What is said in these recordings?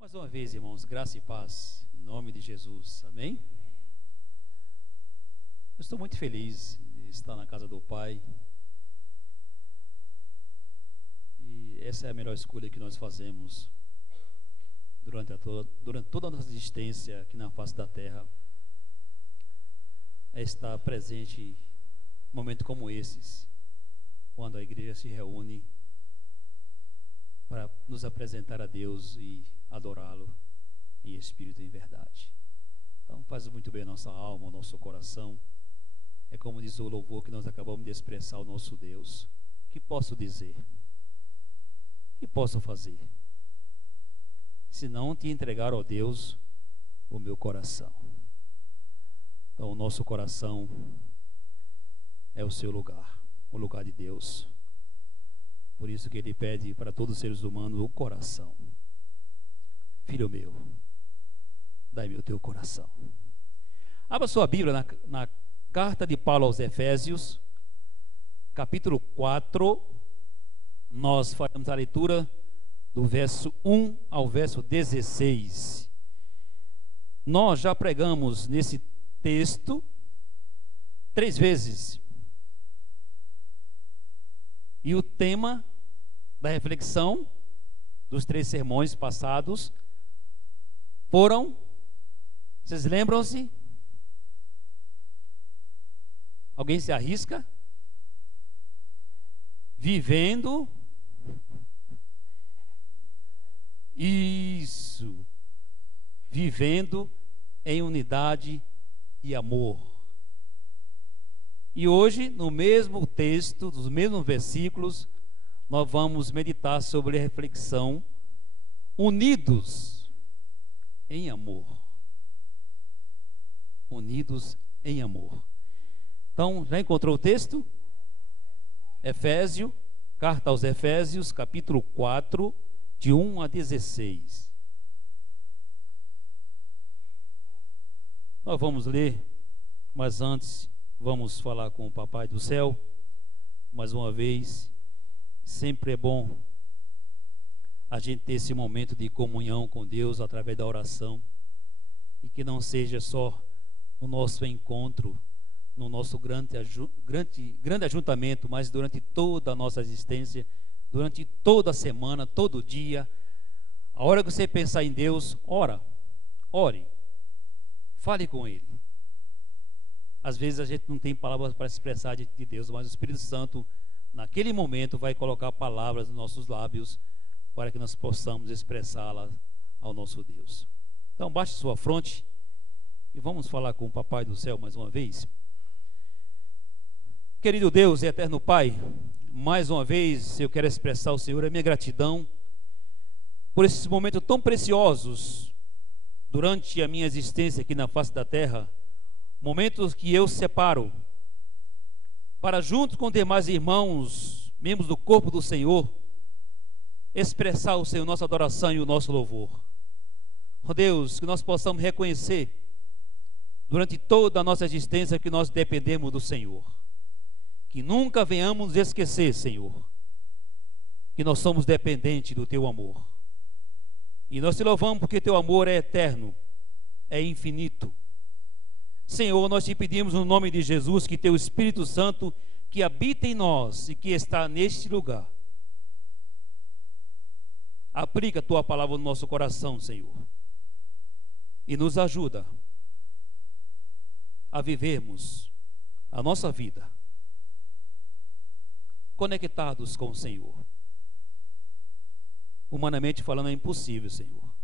Mais uma vez, irmãos, graça e paz, em nome de Jesus, amém? Eu estou muito feliz de estar na casa do Pai, e essa é a melhor escolha que nós fazemos durante toda a nossa existência aqui na face da terra, é estar presente em momentos como esses, quando a igreja se reúne para nos apresentar a Deus e adorá-lo em espírito e em verdade. Então faz muito bem a nossa alma, o nosso coração. É como diz o louvor que nós acabamos de expressar ao nosso Deus. O que posso dizer? O que posso fazer? Se não te entregar, ó Deus, o meu coração. Então o nosso coração é o seu lugar, o lugar de Deus. Por isso que ele pede para todos os seres humanos o coração. Filho meu, dai-me o teu coração. Abra sua Bíblia na carta de Paulo aos Efésios, capítulo 4. Nós faremos a leitura do verso 1 ao verso 16. Nós já pregamos nesse texto 3 vezes. E o tema da reflexão dos 3 sermões passados foram, vocês lembram-se? Alguém se arrisca? Vivendo. Isso. Vivendo em unidade e amor. E hoje, no mesmo texto, dos mesmos versículos, nós vamos meditar sobre a reflexão unidos em amor. Unidos em amor. Então, já encontrou o texto? Efésio, carta aos Efésios, capítulo 4, de 1 a 16. Nós vamos ler, mas antes vamos falar com o Papai do Céu. Mais uma vez, sempre é bom a gente ter esse momento de comunhão com Deus através da oração, e que não seja só o nosso encontro, no nosso grande ajuntamento, mas durante toda a nossa existência, durante toda a semana, todo dia. A hora que você pensar em Deus, ore, fale com Ele. Às vezes a gente não tem palavras para expressar de Deus, mas o Espírito Santo, naquele momento, vai colocar palavras nos nossos lábios para que nós possamos expressá-las ao nosso Deus. Então, baixe sua fronte e vamos falar com o Papai do Céu mais uma vez. Querido Deus e eterno Pai, mais uma vez eu quero expressar ao Senhor a minha gratidão por esses momentos tão preciosos durante a minha existência aqui na face da terra, momentos que eu separo para, junto com demais irmãos, membros do corpo do Senhor, expressar ao Senhor nossa adoração e o nosso louvor. Ó Deus, que nós possamos reconhecer durante toda a nossa existência que nós dependemos do Senhor. Que nunca venhamos nos esquecer, Senhor, que nós somos dependentes do Teu amor. E nós te louvamos porque Teu amor é eterno, é infinito. Senhor, nós te pedimos no nome de Jesus que Teu Espírito Santo, que habita em nós e que está neste lugar, aplica a Tua palavra no nosso coração, Senhor, e nos ajuda a vivermos a nossa vida conectados com o Senhor. Humanamente falando é impossível, Senhor,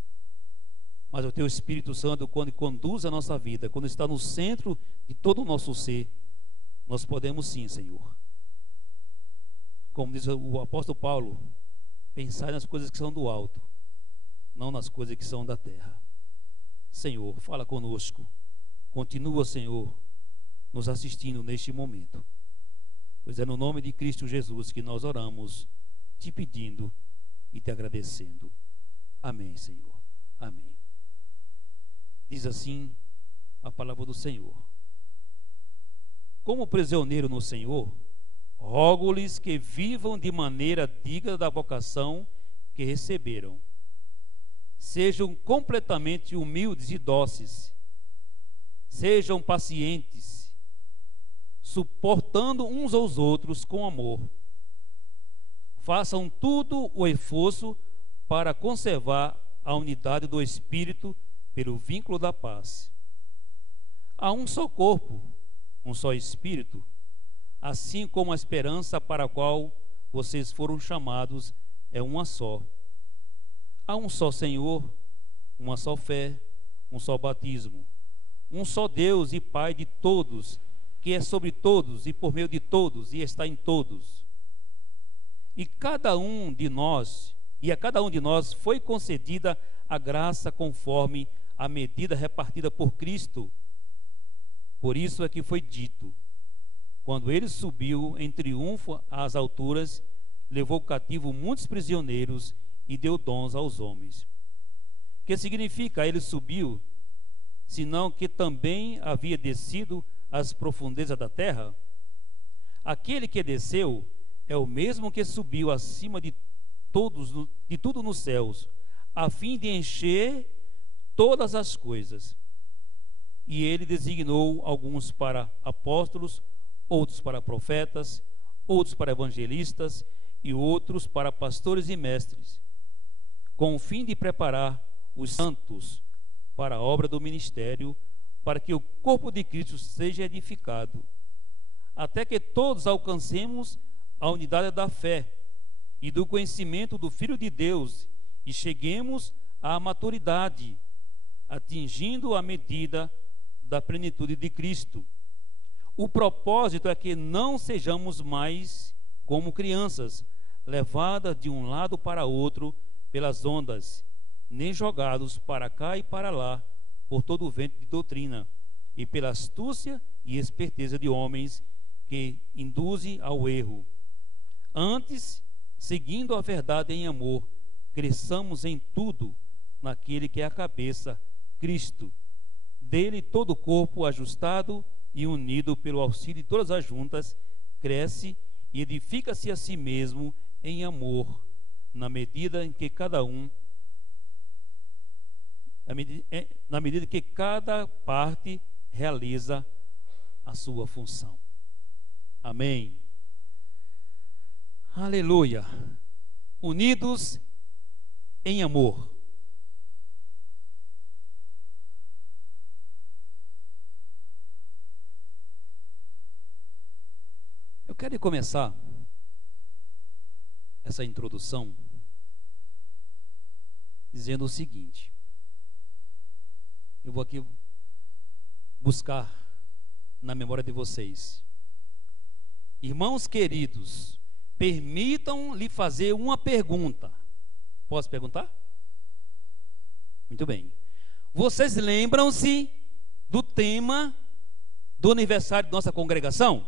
mas o Teu Espírito Santo, quando conduz a nossa vida, quando está no centro de todo o nosso ser, nós podemos sim, Senhor, como diz o apóstolo Paulo, pensar nas coisas que são do alto, não nas coisas que são da terra. Senhor, fala conosco, continua, Senhor, nos assistindo neste momento, pois é no nome de Cristo Jesus que nós oramos, te pedindo e te agradecendo. Amém, Senhor. Amém. Diz assim a palavra do Senhor: como prisioneiro no Senhor, rogo-lhes que vivam de maneira digna da vocação que receberam, sejam completamente humildes e dóceis, sejam pacientes, suportando uns aos outros com amor. Façam tudo o esforço para conservar a unidade do Espírito pelo vínculo da paz. Há um só corpo, um só Espírito, assim como a esperança para a qual vocês foram chamados é uma só. Há um só Senhor, uma só fé, um só batismo, um só Deus e Pai de todos, que é sobre todos e por meio de todos e está em todos. E a cada um de nós foi concedida a graça conforme a medida repartida por Cristo. Por isso é que foi dito: quando ele subiu em triunfo às alturas, levou cativo muitos prisioneiros e deu dons aos homens. Que significa ele subiu, senão que também havia descido às profundezas da terra? Aquele que desceu é o mesmo que subiu acima de tudo nos céus, a fim de encher todas as coisas. E ele designou alguns para apóstolos, outros para profetas, outros para evangelistas e outros para pastores e mestres, com o fim de preparar os santos para a obra do ministério, para que o corpo de Cristo seja edificado, até que todos alcancemos a unidade da fé e do conhecimento do Filho de Deus e cheguemos à maturidade, atingindo a medida da plenitude de Cristo. O propósito é que não sejamos mais como crianças, levadas de um lado para outro pelas ondas, nem jogados para cá e para lá por todo o vento de doutrina e pela astúcia e esperteza de homens que induzem ao erro. Antes, seguindo a verdade em amor, cresçamos em tudo naquele que é a cabeça, Cristo. Dele todo o corpo ajustado e unido pelo auxílio de todas as juntas, cresce e edifica-se a si mesmo em amor, na medida em que cada parte realiza a sua função. Amém. Aleluia. Unidos em amor. Eu quero começar essa introdução dizendo o seguinte. Eu vou aqui buscar na memória de vocês. Irmãos queridos, permitam-lhe fazer uma pergunta. Posso perguntar? Muito bem. Vocês lembram-se do tema do aniversário de nossa congregação?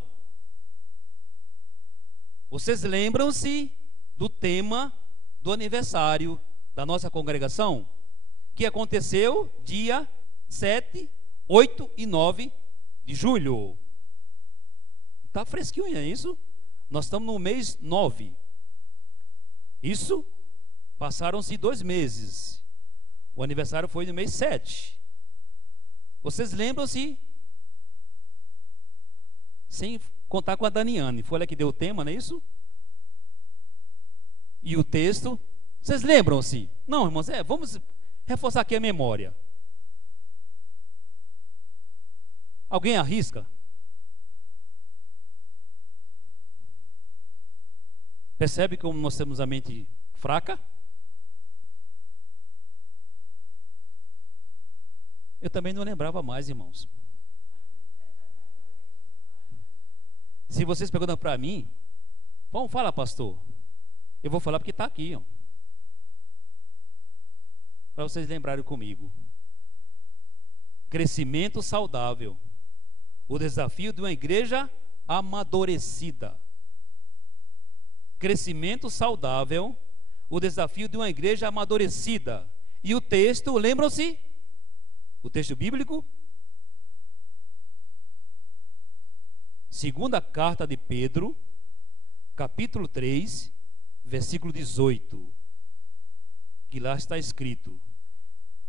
Vocês lembram-se do tema do aniversário da nossa congregação? Que aconteceu dia 7, 8 e 9 de julho. Está fresquinho, é isso? Nós estamos no mês 9. Isso, passaram-se 2 meses. O aniversário foi no mês 7. Vocês lembram-se? Sem contar com a Daniane, foi ela que deu o tema, não é isso? E o texto, vocês lembram-se? Não, irmãos, vamos reforçar aqui a memória. Alguém arrisca? Percebe como nós temos a mente fraca? Eu também não lembrava mais, irmãos. Se vocês perguntam para mim, vamos falar, pastor. Eu vou falar porque está aqui, ó, para vocês lembrarem comigo. Crescimento saudável. O desafio de uma igreja amadurecida. Crescimento saudável. O desafio de uma igreja amadurecida. E o texto, lembram-se? O texto bíblico? Segunda carta de Pedro, capítulo 3, versículo 18. Que lá está escrito: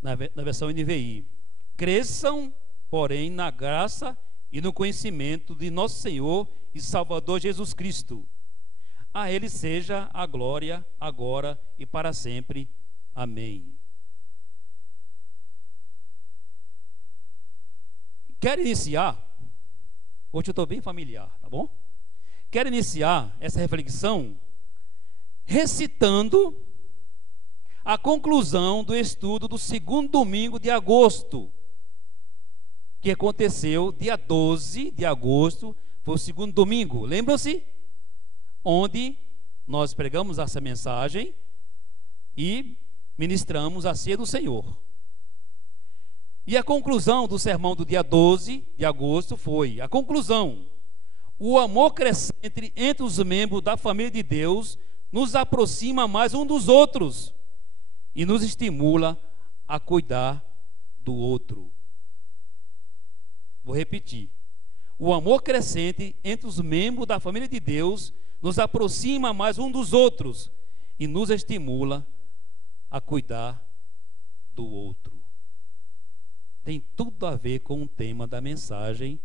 na versão NVI. Cresçam, porém, na graça e no conhecimento de nosso Senhor e Salvador Jesus Cristo. A Ele seja a glória, agora e para sempre. Amém. Quero iniciar, hoje eu estou bem familiar, tá bom? Quero iniciar essa reflexão recitando a conclusão do estudo do segundo domingo de agosto, que aconteceu dia 12 de agosto, foi o segundo domingo, lembram-se? Onde nós pregamos essa mensagem e ministramos a ceia do Senhor. E a conclusão do sermão do dia 12 de agosto foi: a conclusão, o amor crescente entre os membros da família de Deus nos aproxima mais um dos outros e nos estimula a cuidar do outro. Vou repetir: o amor crescente entre os membros da família de Deus nos aproxima mais um dos outros e nos estimula a cuidar do outro. Tem tudo a ver com o tema da mensagem,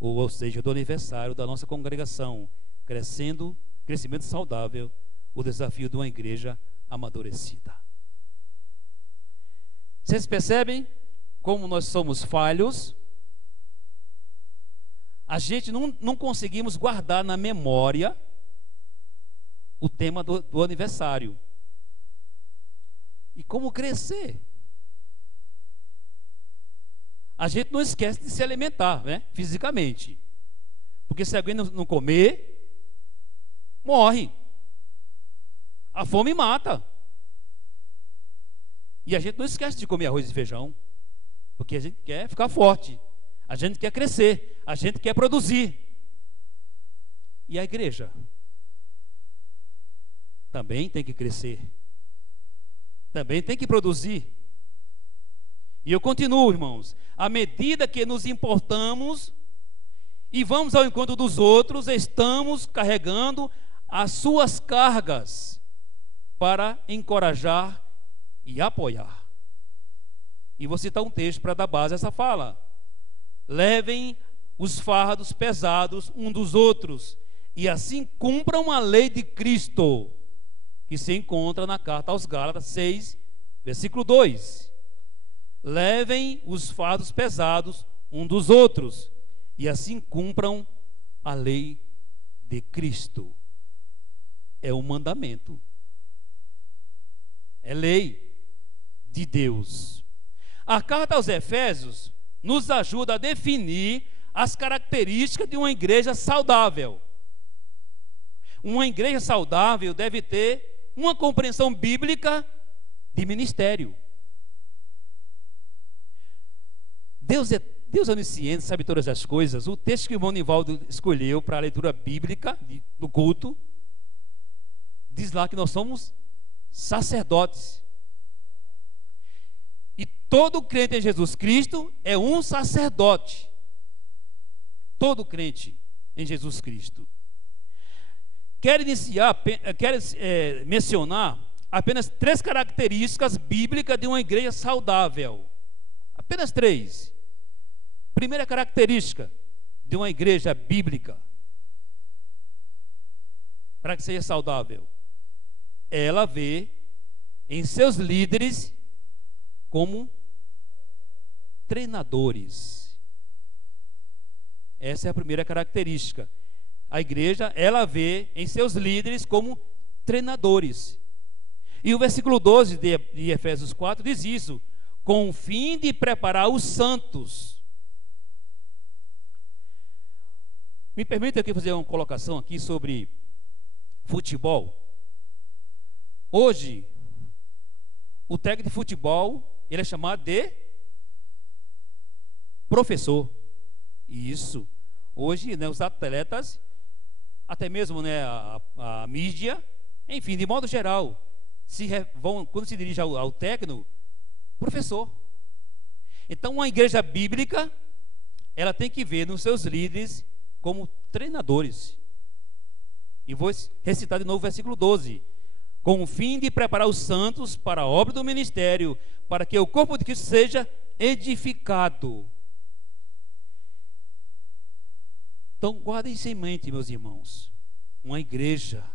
ou seja, do aniversário da nossa congregação, crescimento saudável, o desafio de uma igreja amadurecida. Vocês percebem como nós somos falhos? A gente não conseguimos guardar na memória o tema do aniversário. E como crescer? A gente não esquece de se alimentar, né? Fisicamente. Porque se alguém não comer, morre. A fome mata. E a gente não esquece de comer arroz e feijão, porque a gente quer ficar forte, a gente quer crescer, a gente quer produzir. E a igreja também tem que crescer, também tem que produzir. E eu continuo, irmãos, à medida que nos importamos e vamos ao encontro dos outros, estamos carregando as suas cargas para encorajar e apoiar. E vou citar um texto para dar base a essa fala: levem os fardos pesados um dos outros e assim cumpram a lei de Cristo, que se encontra na carta aos Gálatas 6, versículo 2. Levem os fardos pesados um dos outros e assim cumpram a lei de Cristo. É um mandamento, é lei de Deus. A carta aos Efésios nos ajuda a definir as características de uma igreja saudável. Uma igreja saudável deve ter uma compreensão bíblica de ministério. Deus é onisciente, sabe todas as coisas. O texto que o irmão Nivaldo escolheu para a leitura bíblica do culto diz lá que nós somos sacerdotes. E todo crente em Jesus Cristo é um sacerdote. Todo crente em Jesus Cristo. Quero mencionar apenas 3 características bíblicas de uma igreja saudável. Apenas 3. Primeira característica de uma igreja bíblica, para que seja saudável, ela vê em seus líderes como treinadores. Essa é a primeira característica. A igreja, ela vê em seus líderes como treinadores. E o versículo 12 de Efésios 4 diz isso: com o fim de preparar os santos. Me permita aqui fazer uma colocação aqui sobre futebol. Hoje, o técnico de futebol, ele é chamado de professor. Isso. Hoje, né, os atletas, até mesmo, né, a mídia, enfim, de modo geral, quando se dirige ao técnico, professor. Então, uma igreja bíblica, ela tem que ver nos seus líderes como treinadores. E vou recitar de novo o versículo 12: com o fim de preparar os santos para a obra do ministério, para que o corpo de Cristo seja edificado. Então, guardem isso em mente, meus irmãos. Uma igreja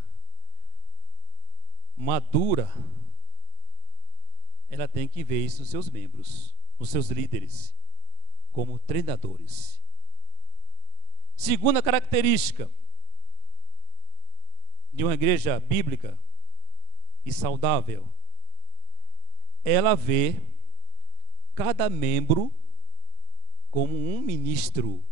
madura, ela tem que ver isso nos seus membros, nos seus líderes, como treinadores. Segunda característica de uma igreja bíblica e saudável, ela vê cada membro como um ministro.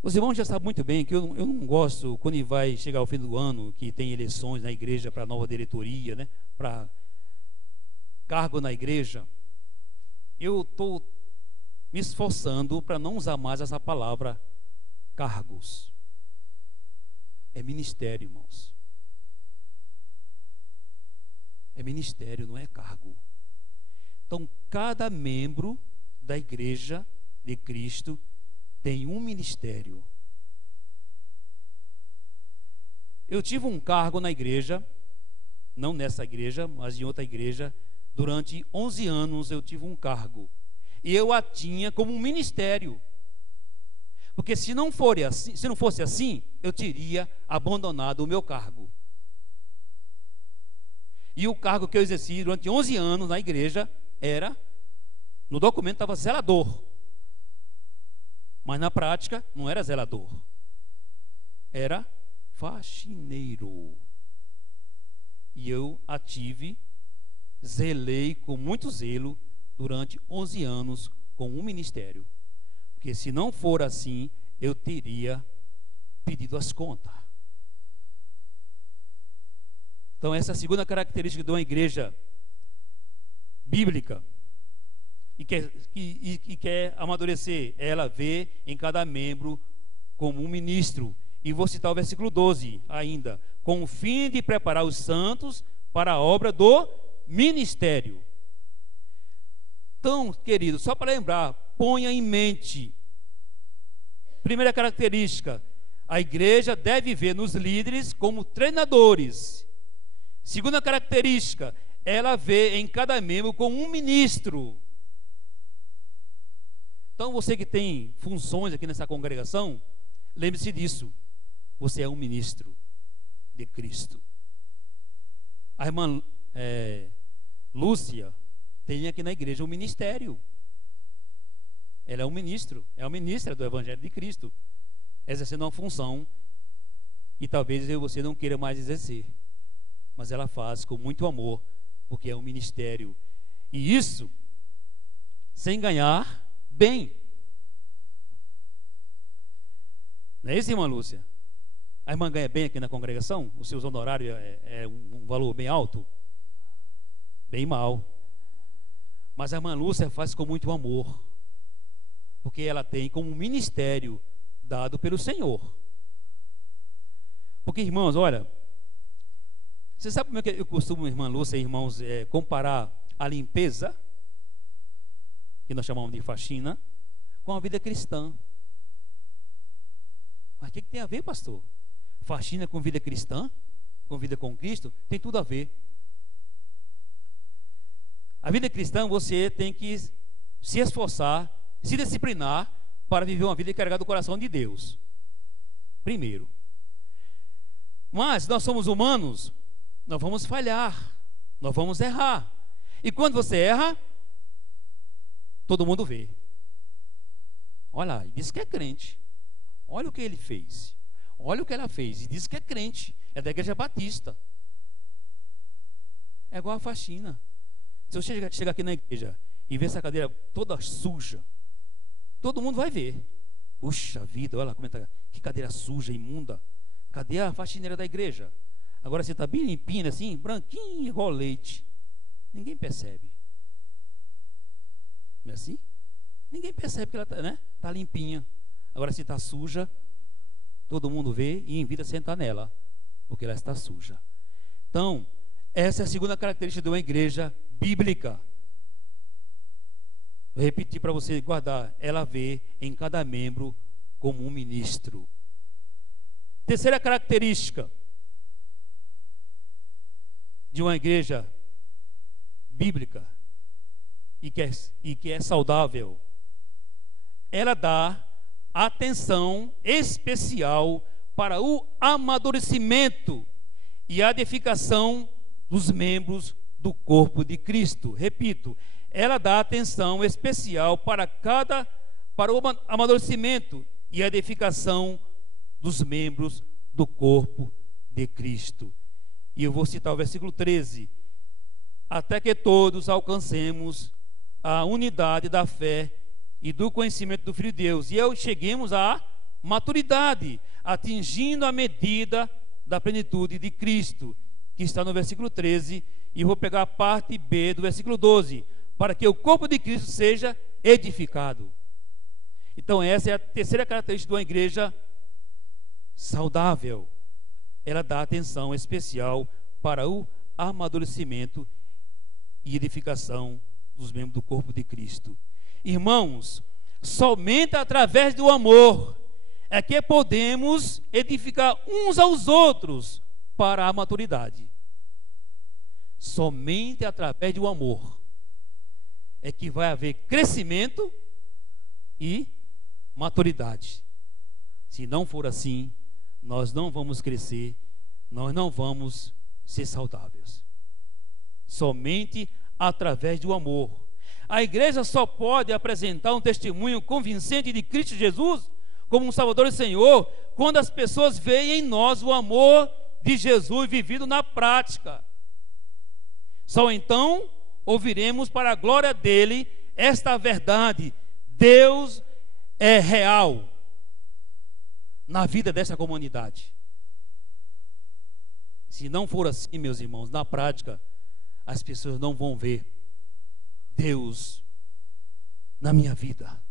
Os irmãos já sabem muito bem que eu não gosto, quando vai chegar o fim do ano, que tem eleições na igreja para nova diretoria, né, para cargo na igreja. Eu estou me esforçando para não usar mais essa palavra cargos. É ministério, irmãos. É ministério, não é cargo. Então, cada membro da igreja de Cristo tem um ministério. Eu tive um cargo na igreja, não nessa igreja, mas em outra igreja. Durante 11 anos eu tive um cargo, e eu a tinha como um ministério, porque se não fosse assim, eu teria abandonado o meu cargo. E o cargo que eu exerci durante 11 anos na igreja era, no documento estava zelador, mas na prática não era zelador, era faxineiro. E eu a tive, zelei com muito zelo durante 11 anos com um ministério, porque se não for assim, eu teria pedido as contas. Então essa é a segunda característica de uma igreja bíblica e quer amadurecer. Ela vê em cada membro como um ministro. E vou citar o versículo 12 ainda: com o fim de preparar os santos para a obra do ministério. Então, querido, só para lembrar, ponha em mente. Primeira característica: a igreja deve ver nos líderes como treinadores. Segunda característica: ela vê em cada membro como um ministro. Então, você que tem funções aqui nessa congregação, lembre-se disso: você é um ministro de Cristo. A irmã Lúcia tem aqui na igreja um ministério. Ela é um ministro, é uma ministra do Evangelho de Cristo, exercendo uma função e talvez você não queira mais exercer, mas ela faz com muito amor, porque é um ministério, e isso sem ganhar bem. Não é isso, irmã Lúcia? A irmã ganha bem aqui na congregação? Os seus honorários é um valor bem alto? Bem mal. Mas a irmã Lúcia faz com muito amor, porque ela tem como um ministério dado pelo Senhor. Porque, irmãos, olha, você sabe como é que eu costumo, irmã Lúcia e irmãos, comparar a limpeza, que nós chamamos de faxina, com a vida cristã. Mas o que tem a ver, pastor? Faxina com vida cristã? Com vida com Cristo? Tem tudo a ver. A vida cristã, você tem que se esforçar, se disciplinar para viver uma vida carregada do coração de Deus. Primeiro. Mas nós somos humanos, nós vamos falhar, nós vamos errar. E quando você erra, todo mundo vê. Olha lá, diz que é crente. Olha o que ele fez. Olha o que ela fez. E diz que é crente. É da igreja batista. É igual a faxina. Se eu chegar aqui na igreja e ver essa cadeira toda suja, todo mundo vai ver. Puxa vida, olha como é que cadeira suja, imunda. Cadê a faxineira da igreja? Agora você está bem limpinho assim, branquinho igual leite. Ninguém percebe. Não é assim? Ninguém percebe que ela está limpinha. Agora se está suja, todo mundo vê e invita a sentar nela, porque ela está suja. Então, essa é a segunda característica de uma igreja bíblica. Vou repetir para você guardar. Ela vê em cada membro como um ministro. Terceira característica de uma igreja bíblica e que é saudável, ela dá atenção especial para o amadurecimento e a edificação dos membros do corpo de Cristo. Repito, ela dá atenção especial para o amadurecimento e a edificação dos membros do corpo de Cristo. E eu vou citar o versículo 13: até que todos alcancemos a unidade da fé e do conhecimento do Filho de Deus, e cheguemos à maturidade, atingindo a medida da plenitude de Cristo, que está no versículo 13, e vou pegar a parte B do versículo 12, para que o corpo de Cristo seja edificado. Então essa é a terceira característica de uma igreja saudável. Ela dá atenção especial para o amadurecimento e edificação dos membros do corpo de Cristo. Irmãos, somente através do amor é que podemos edificar uns aos outros para a maturidade. Somente através do amor é que vai haver crescimento e maturidade. Se não for assim, nós não vamos crescer, nós não vamos ser saudáveis. Somente através do amor. A igreja só pode apresentar um testemunho convincente de Cristo Jesus como um Salvador e Senhor quando as pessoas veem em nós o amor de Jesus vivido na prática. Só então ouviremos para a glória dele esta verdade: Deus é real na vida dessa comunidade. Se não for assim, meus irmãos, na prática as pessoas não vão ver Deus na minha vida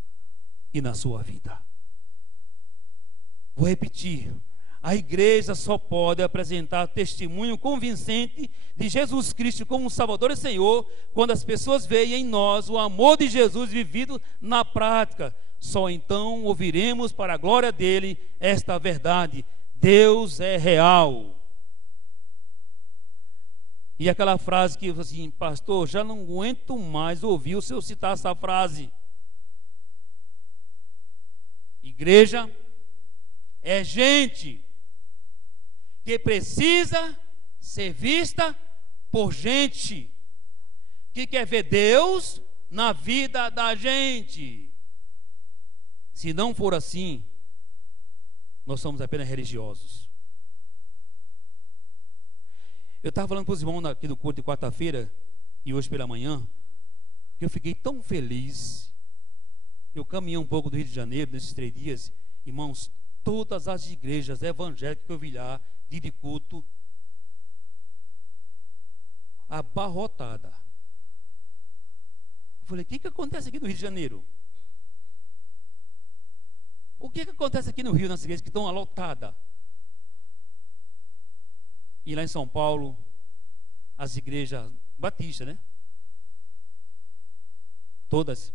e na sua vida. Vou repetir: a igreja só pode apresentar testemunho convincente de Jesus Cristo como Salvador e Senhor quando as pessoas veem em nós o amor de Jesus vivido na prática. Só então ouviremos para a glória dele esta verdade: Deus é real. E aquela frase que eu falei assim: pastor, já não aguento mais ouvir o senhor citar essa frase. Igreja é gente que precisa ser vista por gente que quer ver Deus na vida da gente. Se não for assim, nós somos apenas religiosos. Eu estava falando para os irmãos aqui no culto de quarta-feira e hoje pela manhã, que eu fiquei tão feliz. Eu caminhei um pouco do Rio de Janeiro nesses 3 dias, irmãos, todas as igrejas evangélicas que eu vi lá, de culto, abarrotada. Eu falei: o que acontece aqui no Rio de Janeiro? O que acontece aqui no Rio, nas igrejas que estão lotadas? E lá em São Paulo, as igrejas batistas, né? Todas.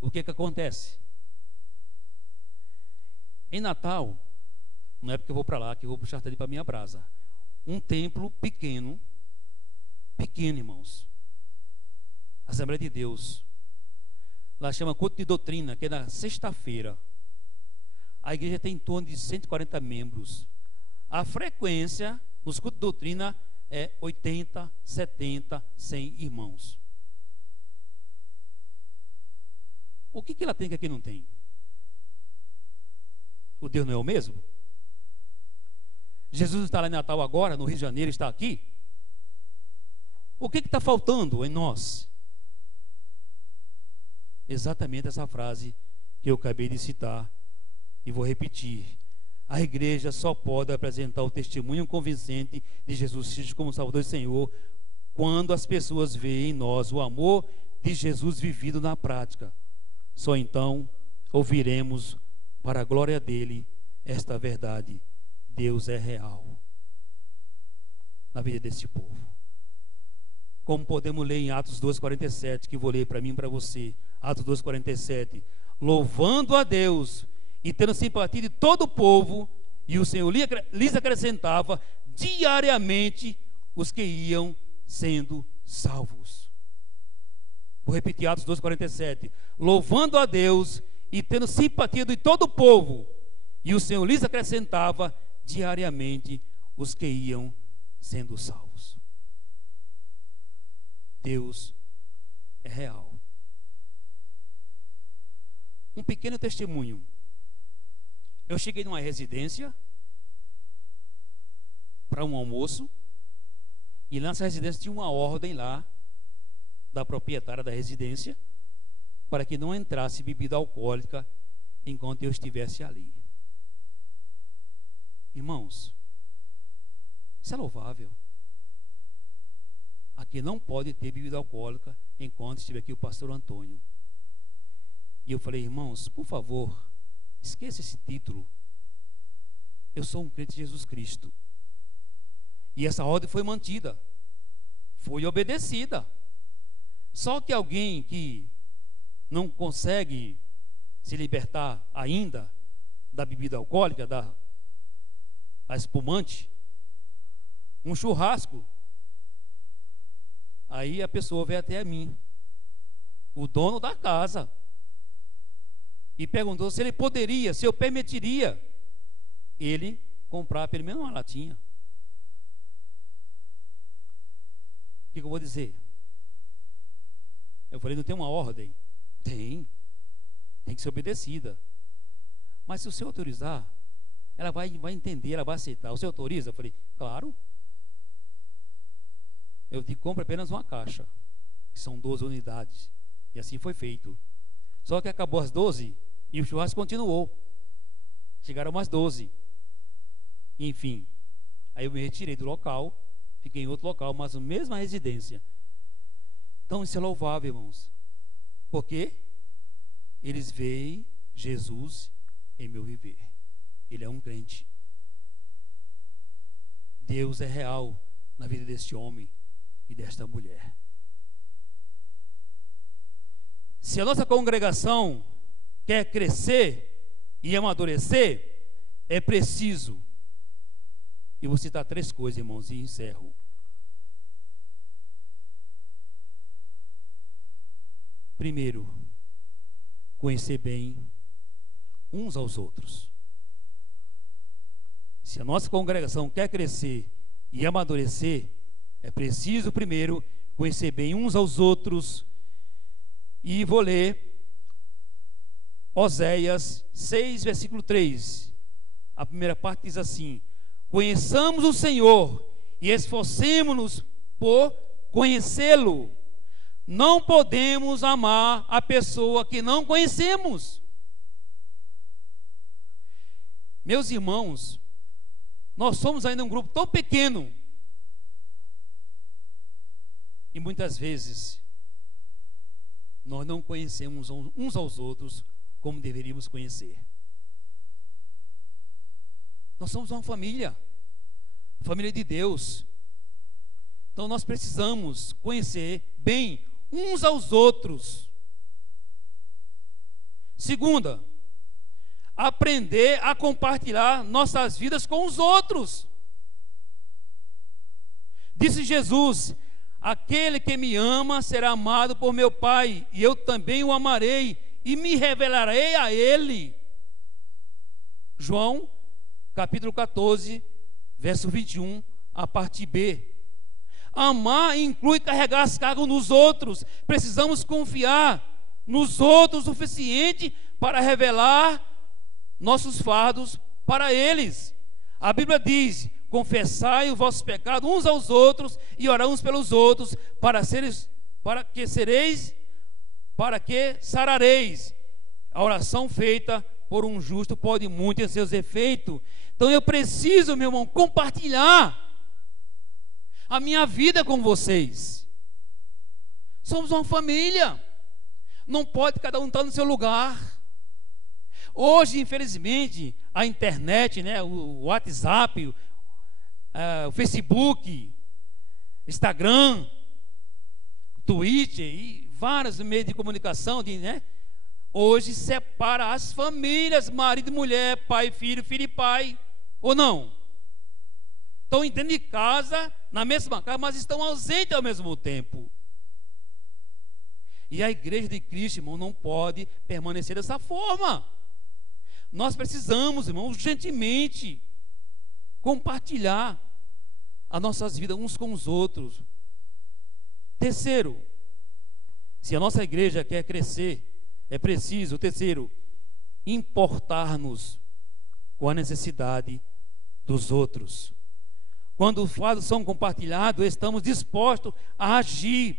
O que acontece? Em Natal, não é porque eu vou para lá que eu vou puxar ali para minha brasa. Um templo pequeno, irmãos. Assembleia de Deus. Lá chama culto de doutrina, que é na sexta-feira. A igreja tem em torno de 140 membros. A frequência nos cultos de doutrina é 80, 70, 100 irmãos. O que ela tem que aqui não tem? O Deus não é o mesmo? Jesus está lá em Natal agora, no Rio de Janeiro, está aqui. O que está faltando em nós? Exatamente essa frase que eu acabei de citar e vou repetir: a igreja só pode apresentar o testemunho convincente de Jesus Cristo como Salvador e Senhor quando as pessoas veem em nós o amor de Jesus vivido na prática. Só então ouviremos para a glória dele esta verdade: Deus é real na vida desse povo. Como podemos ler em Atos 2,47, que vou ler para mim e para você. Atos 2,47: louvando a Deus e tendo simpatia de todo o povo, e o Senhor lhes acrescentava diariamente os que iam sendo salvos. Vou repetir Atos 2,47. Louvando a Deus e tendo simpatia de todo o povo, e o Senhor lhes acrescentava diariamente os que iam sendo salvos. Deus é real. Um pequeno testemunho. Eu cheguei numa residência para um almoço, e nessa residência tinha uma ordem lá da proprietária da residência para que não entrasse bebida alcoólica enquanto eu estivesse ali. Irmãos, isso é louvável. Aqui não pode ter bebida alcoólica enquanto estiver aqui o pastor Antônio. E eu falei, irmãos, por favor, esqueça esse título. Eu sou um crente de Jesus Cristo. E essa ordem foi mantida, foi obedecida. Só que alguém que não consegue se libertar ainda da bebida alcoólica, da espumante, um churrasco, aí a pessoa veio até a mim, o dono da casa, e perguntou se ele poderia, se eu permitiria ele comprar pelo menos uma latinha. O que eu vou dizer? Eu falei, não tem uma ordem? Tem que ser obedecida. Mas se o senhor autorizar, ela vai entender, ela vai aceitar. O senhor autoriza? Eu falei, claro. Eu te compro apenas uma caixa, que são 12 unidades. E assim foi feito. Só que acabou às 12 e o churrasco continuou. Chegaram umas 12. Enfim, aí eu me retirei do local, fiquei em outro local, mas na mesma residência. Então isso é louvável, irmãos, porque eles veem Jesus em meu viver. Ele é um crente. Deus é real na vida deste homem e desta mulher. Se a nossa congregação quer crescer e amadurecer, é preciso. E vou citar 3 coisas, irmãos, e encerro. Primeiro, conhecer bem uns aos outros. Se a nossa congregação quer crescer e amadurecer, é preciso primeiro conhecer bem uns aos outros. E vou ler Oséias 6, versículo 3. A primeira parte diz assim: conheçamos o Senhor e esforcemo-nos por conhecê-lo. Não podemos amar a pessoa que não conhecemos. Meus irmãos, nós somos ainda um grupo tão pequeno, e muitas vezes nós não conhecemos uns aos outros como deveríamos conhecer. Nós somos uma família de Deus. Então nós precisamos conhecer bem uns aos outros. Segunda, aprender a compartilhar nossas vidas com os outros. Disse Jesus: aquele que me ama será amado por meu Pai, e eu também o amarei e me revelarei a ele. João, capítulo 14, verso 21, a parte B. Amar inclui carregar as cargas nos outros. Precisamos confiar nos outros o suficiente para revelar nossos fardos para eles. A Bíblia diz: confessai os vossos pecados uns aos outros e orai uns pelos outros, para que sarareis. A oração feita por um justo pode muito em seus efeitos. Então eu preciso, meu irmão, compartilhar a minha vida com vocês. Somos uma família. Não pode cada um estar no seu lugar. Hoje, infelizmente, a internet, né, o WhatsApp, o Facebook, Instagram, Twitter e vários meios de comunicação, hoje separa as famílias, marido e mulher, pai e filho, filho e pai, ou não? Estão dentro de casa, na mesma casa, mas estão ausentes ao mesmo tempo. E a igreja de Cristo, irmão, não pode permanecer dessa forma. Nós precisamos, irmão, urgentemente compartilhar as nossas vidas uns com os outros. Terceiro, se a nossa igreja quer crescer, é preciso, terceiro, importar-nos com a necessidade dos outros. Quando os fardos são compartilhados, estamos dispostos a agir.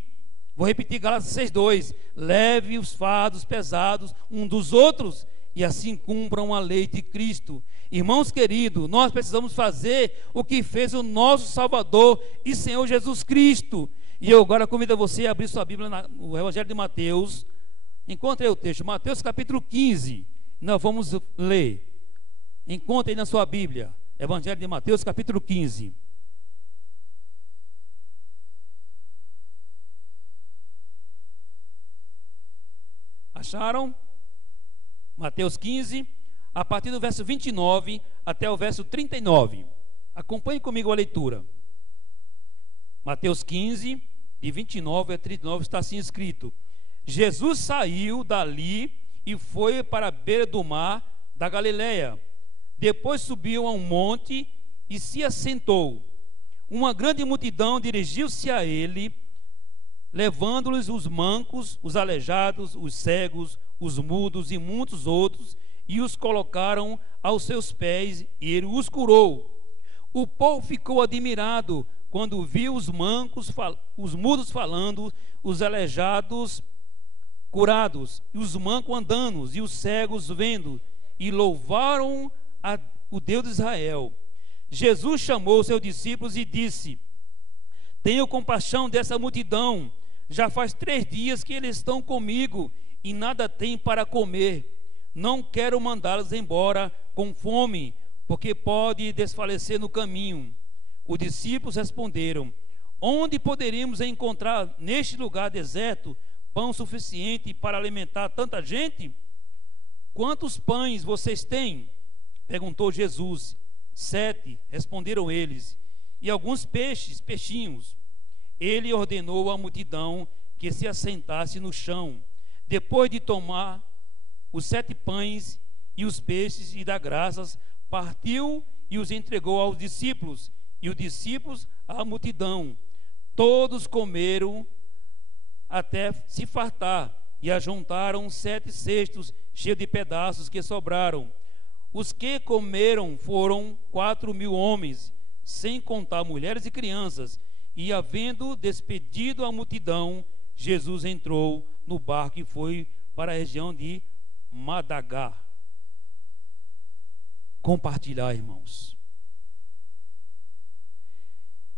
Vou repetir Gálatas 6:2: leve os fardos pesados um dos outros e assim cumpram a lei de Cristo. Irmãos queridos, nós precisamos fazer o que fez o nosso Salvador e Senhor Jesus Cristo. E eu agora convido você a abrir sua Bíblia no Evangelho de Mateus. Encontre aí o texto, Mateus capítulo 15. Nós vamos ler. Encontre aí na sua Bíblia, Evangelho de Mateus capítulo 15. Acharam? Mateus 15, a partir do verso 29 até o verso 39. Acompanhe comigo a leitura. Mateus 15, de 29 a 39, está assim escrito: Jesus saiu dali e foi para a beira do mar da Galileia. Depois subiu a um monte e se assentou. Uma grande multidão dirigiu-se a ele, levando-lhes os mancos, os aleijados, os cegos, os mudos e muitos outros, e os colocaram aos seus pés, e ele os curou. O povo ficou admirado quando viu os mancos, os mudos falando, os aleijados curados, e os mancos andando, e os cegos vendo, e louvaram o Deus de Israel. Jesus chamou seus discípulos e disse: tenho compaixão dessa multidão, já faz 3 dias que eles estão comigo e nada têm para comer. Não quero mandá-los embora com fome, porque pode desfalecer no caminho. Os discípulos responderam: onde poderíamos encontrar neste lugar deserto pão suficiente para alimentar tanta gente? Quantos pães vocês têm? Perguntou Jesus. 7, responderam eles, e alguns peixinhos. Ele ordenou à multidão que se assentasse no chão. Depois de tomar os 7 pães e os peixes e dar graças, partiu e os entregou aos discípulos, e os discípulos à multidão. Todos comeram até se fartar, e ajuntaram 7 cestos cheios de pedaços que sobraram. Os que comeram foram 4.000 homens, sem contar mulheres e crianças. E havendo despedido a multidão, Jesus entrou no barco e foi para a região de Madagá. Compartilhar, irmãos.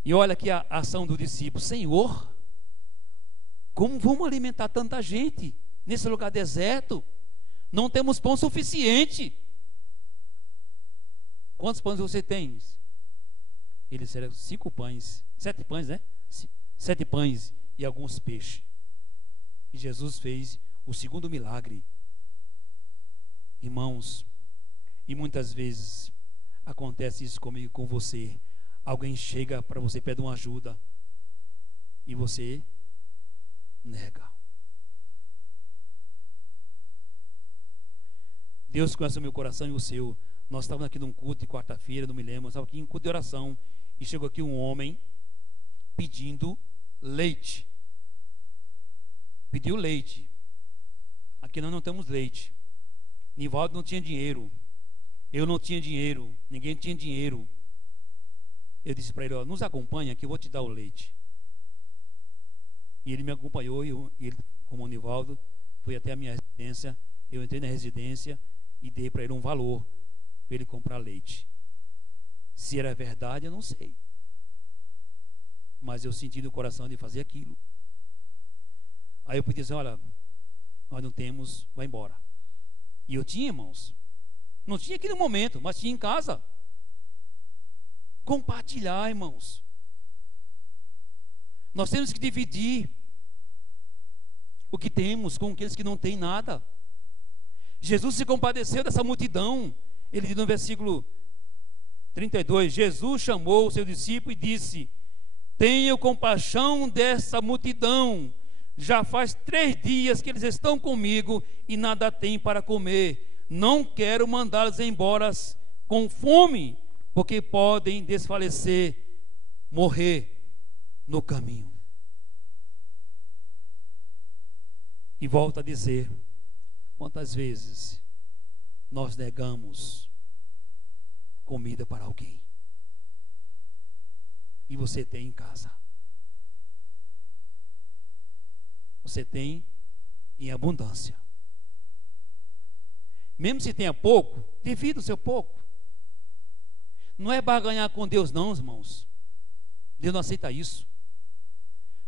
E olha aqui a ação do discípulo: Senhor, como vamos alimentar tanta gente nesse lugar deserto? Não temos pão suficiente. Quantos pães você tem? Eles disseram 5 pães, 7 pães, né? 7 pães e alguns peixes. E Jesus fez o segundo milagre. Irmãos, e muitas vezes acontece isso comigo e com você. Alguém chega para você, pede uma ajuda e você nega. Deus conhece o meu coração e o seu. Nós estávamos aqui num culto de quarta-feira, não me lembro, estávamos aqui em culto de oração, e chegou aqui um homem pedindo leite. Pediu leite. Aqui nós não temos leite. Nivaldo não tinha dinheiro, eu não tinha dinheiro, ninguém tinha dinheiro. Eu disse para ele: ó, nos acompanha que eu vou te dar o leite. E ele me acompanhou, e ele, como o Nivaldo, foi até a minha residência. Eu entrei na residência e dei para ele um valor para ele comprar leite. Se era verdade, eu não sei, mas eu senti no coração de fazer aquilo. Aí eu pude dizer: olha, nós não temos, vai embora. E eu tinha, irmãos, não tinha aqui no momento, mas tinha em casa. Compartilhar, irmãos. Nós temos que dividir o que temos com aqueles que não têm nada. Jesus se compadeceu dessa multidão. Ele diz no versículo 32, Jesus chamou o seu discípulo e disse: tenham compaixão dessa multidão, já faz 3 dias que eles estão comigo e nada têm para comer. Não quero mandá-los embora com fome, porque podem desfalecer, morrer no caminho. E volta a dizer: quantas vezes nós negamos comida para alguém e você tem em casa, você tem em abundância, mesmo se tenha pouco, divida o seu pouco. Não é barganhar com Deus não, irmãos. Deus não aceita isso.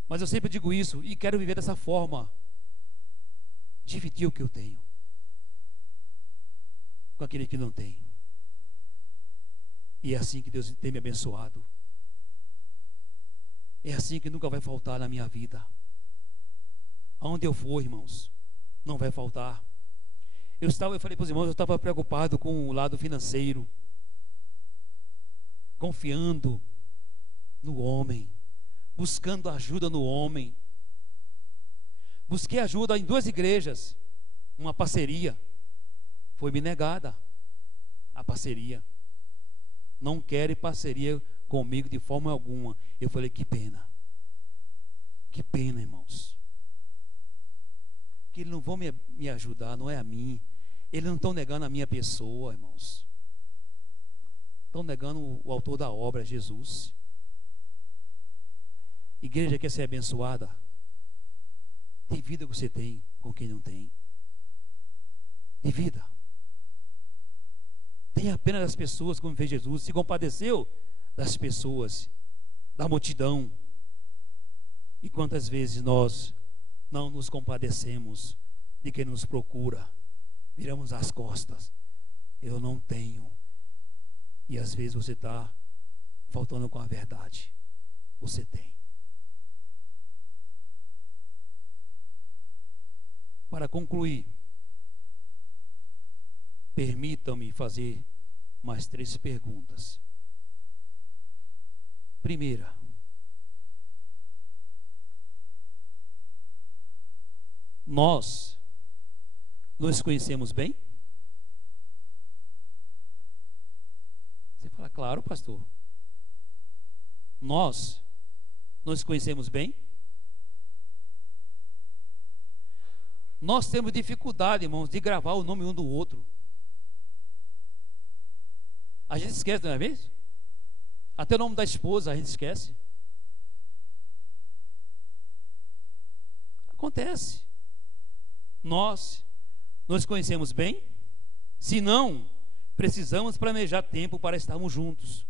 Mas eu sempre digo isso e quero viver dessa forma, dividir o que eu tenho com aquele que não tem. E é assim que Deus tem me abençoado. É assim que nunca vai faltar na minha vida. Aonde eu for, irmãos, não vai faltar. Eu falei para os irmãos, eu estava preocupado com o lado financeiro, confiando no homem, buscando ajuda no homem. Busquei ajuda em 2 igrejas, uma parceria, foi me negada a parceria. Não querem parceria comigo de forma alguma. Eu falei: que pena, irmãos, que eles não vão me ajudar, não é a mim. Eles não estão negando a minha pessoa, irmãos, estão negando o autor da obra, Jesus. Igreja quer ser abençoada, divida o que você tem com quem não tem. Divida. Tenha pena das pessoas, como fez Jesus. Se compadeceu das pessoas, da multidão. E quantas vezes nós não nos compadecemos de quem nos procura, viramos as costas: eu não tenho. E às vezes você está faltando com a verdade. Você tem. Para concluir, permitam-me fazer mais 3 perguntas. Primeira: nós nos conhecemos bem? Você fala: claro, pastor. Nós nos conhecemos bem? Nós temos dificuldade, irmãos, de gravar o nome um do outro. A gente esquece, não é mesmo? Até o nome da esposa a gente esquece. Acontece. Nós nos conhecemos bem? Se não, precisamos planejar tempo para estarmos juntos.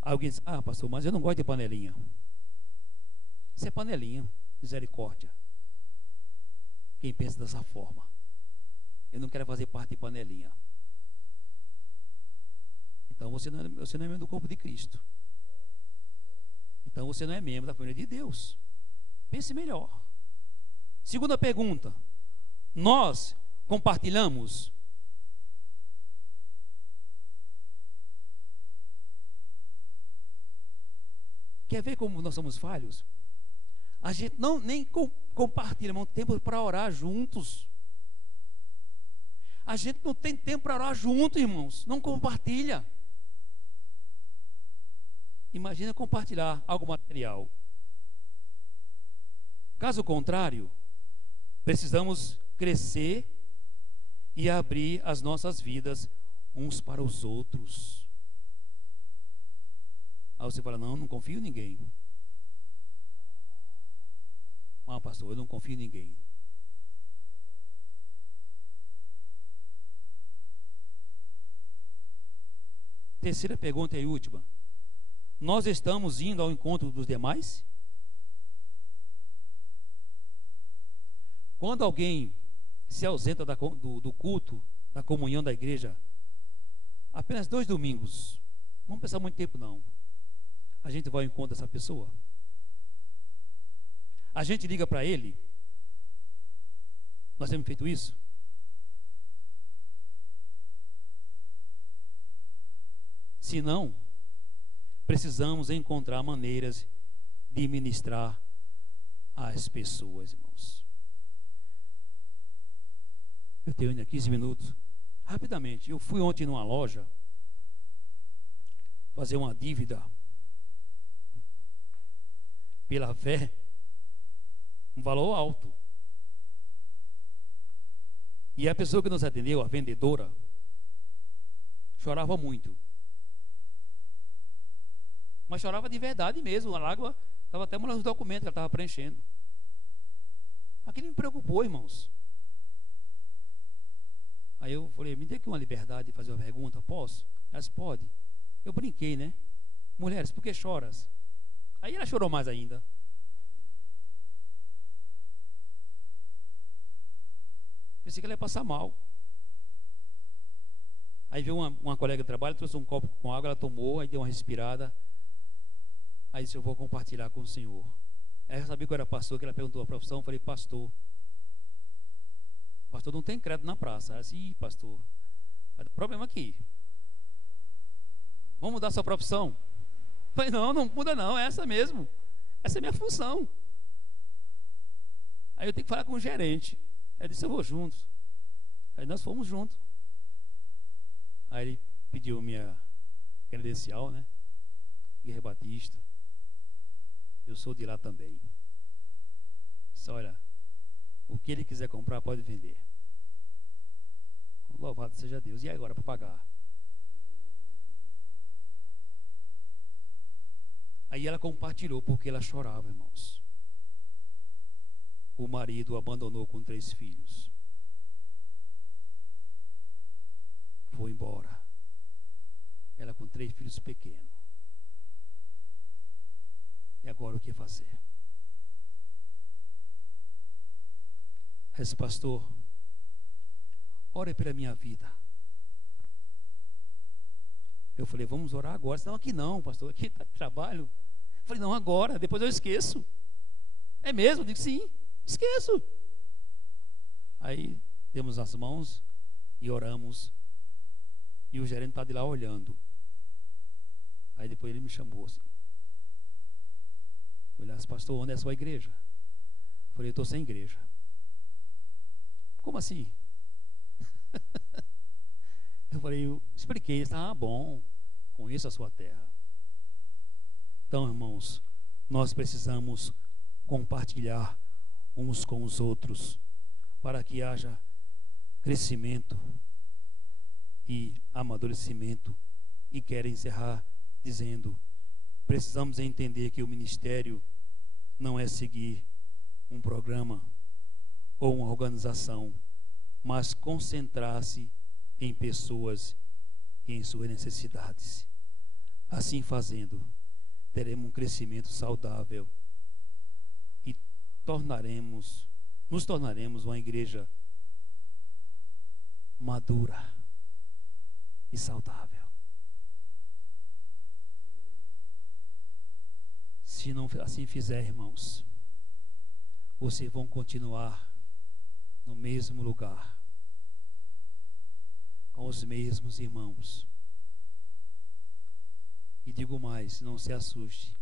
Alguém diz: ah, pastor, mas eu não gosto de panelinha. Isso é panelinha, misericórdia. Quem pensa dessa forma: eu não quero fazer parte de panelinha. Então você não é membro do corpo de Cristo. Então você não é membro da família de Deus. Pense melhor. Segunda pergunta: nós compartilhamos? Quer ver como nós somos falhos? A gente nem compartilha, irmão, tempo para orar juntos. A gente não tem tempo para orar junto, irmãos. Não compartilha. Imagina compartilhar algo material. Caso contrário, precisamos crescer e abrir as nossas vidas uns para os outros. Aí você fala: não confio em ninguém. Ah, pastor, eu não confio em ninguém. Terceira pergunta e última: nós estamos indo ao encontro dos demais? Quando alguém se ausenta do culto, da comunhão da igreja, apenas 2 domingos, não vamos pensar muito tempo não, a gente vai ao encontro dessa pessoa. A gente liga para ele, Nós temos feito isso? Se não, precisamos encontrar maneiras de ministrar às pessoas, irmãos. Eu tenho ainda 15 minutos. Rapidamente, eu fui ontem numa loja fazer uma dívida pela fé, um valor alto. E a pessoa que nos atendeu, a vendedora, chorava muito. Mas chorava de verdade mesmo. A lágrima estava até molhando os documentos que ela estava preenchendo. Aquilo me preocupou, irmãos. Aí eu falei, me dê aqui uma liberdade de fazer uma pergunta, posso? Ela disse, pode. Eu brinquei, né? Mulheres, por que choras? Aí ela chorou mais ainda. Pensei que ela ia passar mal. Aí veio uma colega de trabalho, trouxe um copo com água, ela tomou, aí deu uma respirada. Aí disse, eu vou compartilhar com o senhor. Aí eu sabia que eu era pastor, que ela perguntou a profissão, eu falei, pastor. Pastor não tem crédito na praça. Ela disse, pastor, mas o problema aqui. Vamos mudar sua profissão? Eu falei, não muda não, é essa mesmo. Essa é a minha função. Aí eu tenho que falar com o gerente. Aí ele disse, eu vou junto. Aí nós fomos juntos. Aí ele pediu minha credencial, né? Guerra Batista. Eu sou de lá também. Só olha, o que ele quiser comprar pode vender. Louvado seja Deus. E agora para pagar? Aí ela compartilhou porque ela chorava, irmãos. O marido o abandonou com 3 filhos. Foi embora. Ela com 3 filhos pequenos. E agora o que fazer? Esse pastor, ore pela minha vida. Eu falei, vamos orar agora. Senão aqui não, pastor, aqui está trabalho. Eu falei, não, agora, depois eu esqueço. É mesmo? Eu digo, sim, esqueço. Aí demos as mãos e oramos. E o gerente está de lá olhando. Aí depois ele me chamou assim. Olhasse, pastor, onde é a sua igreja? Eu falei, eu estou sem igreja. Como assim? Eu falei, eu expliquei, bom, conheço a sua terra. Então, irmãos, nós precisamos compartilhar uns com os outros para que haja crescimento e amadurecimento. E quero encerrar dizendo, precisamos entender que o ministério não é seguir um programa ou uma organização, mas concentrar-se em pessoas e em suas necessidades. Assim fazendo, teremos um crescimento saudável e nos tornaremos uma igreja madura e saudável. Se não assim fizer, irmãos, vocês vão continuar no mesmo lugar, com os mesmos irmãos. E digo mais, não se assuste,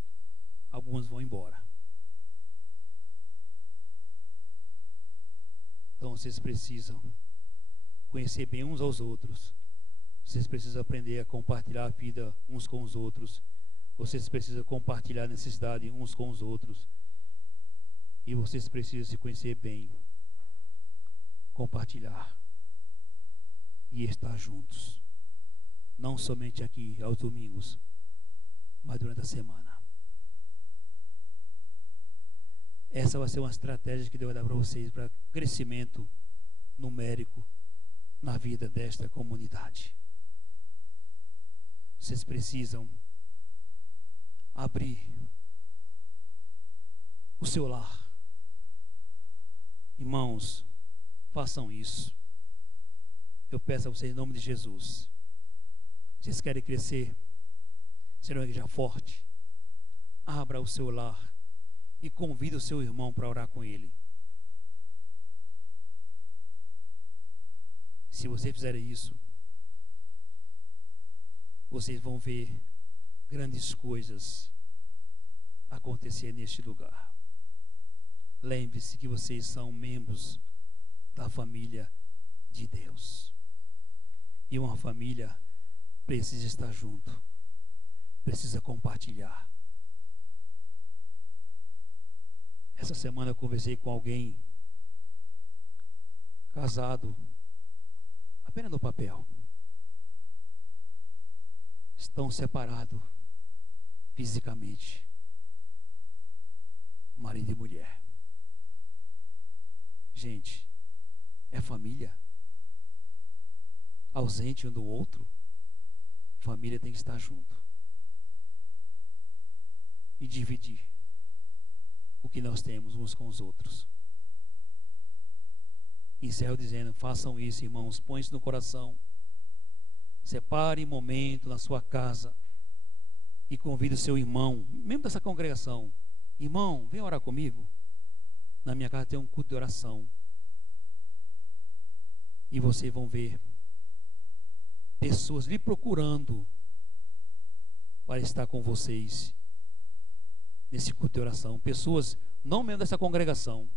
alguns vão embora. Então vocês precisam conhecer bem uns aos outros. Vocês precisam aprender a compartilhar a vida uns com os outros. Vocês precisam compartilhar a necessidade uns com os outros. E vocês precisam se conhecer bem, compartilhar e estar juntos, não somente aqui aos domingos, mas durante a semana. Essa vai ser uma estratégia que Deus vai dar para vocês, para crescimento numérico na vida desta comunidade. Vocês precisam abrir o seu lar. Irmãos, façam isso. Eu peço a vocês em nome de Jesus. Vocês querem crescer, ser uma igreja forte, abra o seu lar e convide o seu irmão para orar com ele. Se você fizer isso, vocês vão ver grandes coisas acontecer neste lugar. Lembre-se que vocês são membros da família de Deus. E uma família precisa estar junto, precisa compartilhar. Essa semana eu conversei com alguém casado, apenas no papel. Estão separados fisicamente, marido e mulher. Gente, é família. Ausente um do outro, família tem que estar junto e dividir o que nós temos uns com os outros. Encerro dizendo: façam isso, irmãos, põe isso no coração. Separe momento na sua casa e convide o seu irmão, membro dessa congregação. Irmão, vem orar comigo. Na minha casa tem um culto de oração. E vocês vão ver pessoas lhe procurando para estar com vocês nesse culto de oração. Pessoas não membros dessa congregação.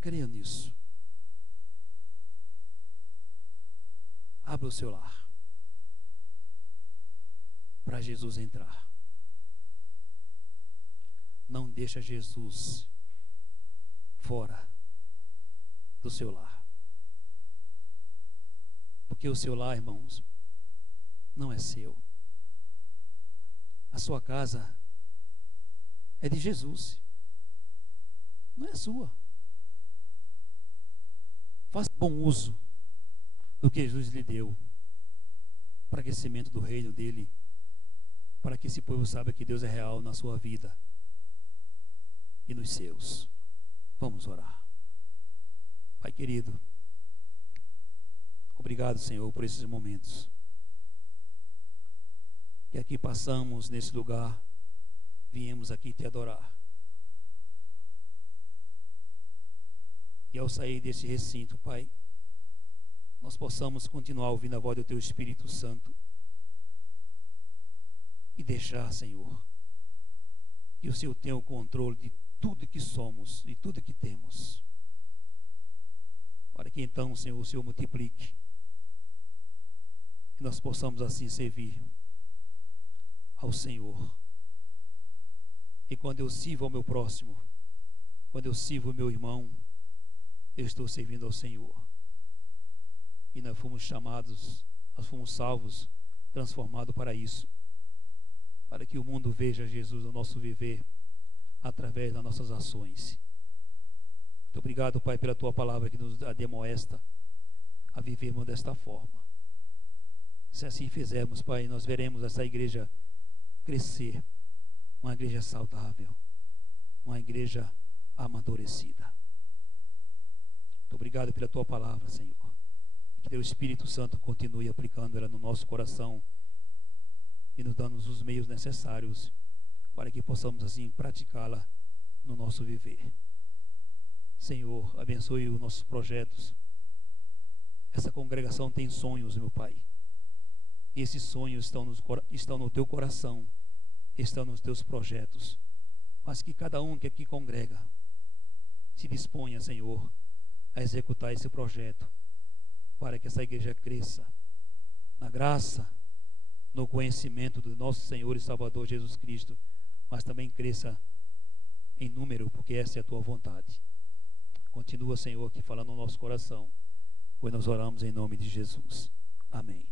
Creia nisso. Abra o seu lar para Jesus entrar. Não deixa Jesus fora do seu lar. Porque o seu lar, irmãos, não é seu. A sua casa é de Jesus, não é sua. Faça bom uso do que Jesus lhe deu para crescimento do reino dele, para que esse povo saiba que Deus é real na sua vida e nos seus. Vamos orar. Pai querido, obrigado, Senhor, por esses momentos que aqui passamos nesse lugar, viemos aqui te adorar. E ao sair desse recinto, Pai, nós possamos continuar ouvindo a voz do Teu Espírito Santo e deixar, Senhor, que o Senhor tenha o controle de tudo que somos e tudo que temos, para que então, Senhor, o Senhor multiplique e nós possamos assim servir ao Senhor. E quando eu sirvo ao meu próximo, quando eu sirvo o meu irmão, eu estou servindo ao Senhor. E nós fomos chamados, nós fomos salvos, transformados para isso, para que o mundo veja Jesus no nosso viver, através das nossas ações. Muito obrigado, Pai, pela Tua palavra que nos admoesta a vivermos desta forma. Se assim fizermos, Pai, nós veremos essa igreja crescer, uma igreja saudável, uma igreja amadurecida. Muito obrigado pela Tua palavra, Senhor. Que Teu Espírito Santo continue aplicando ela no nosso coração e nos dando os meios necessários para que possamos assim praticá-la no nosso viver. Senhor, abençoe os nossos projetos. Essa congregação tem sonhos, meu Pai. E esses sonhos estão no Teu coração, estão nos Teus projetos. Mas que cada um que aqui congrega se disponha, Senhor, a executar esse projeto, para que essa igreja cresça na graça, no conhecimento do nosso Senhor e Salvador Jesus Cristo, mas também cresça em número, porque essa é a Tua vontade. Continua, Senhor, aqui falando no nosso coração, pois nós oramos em nome de Jesus. Amém.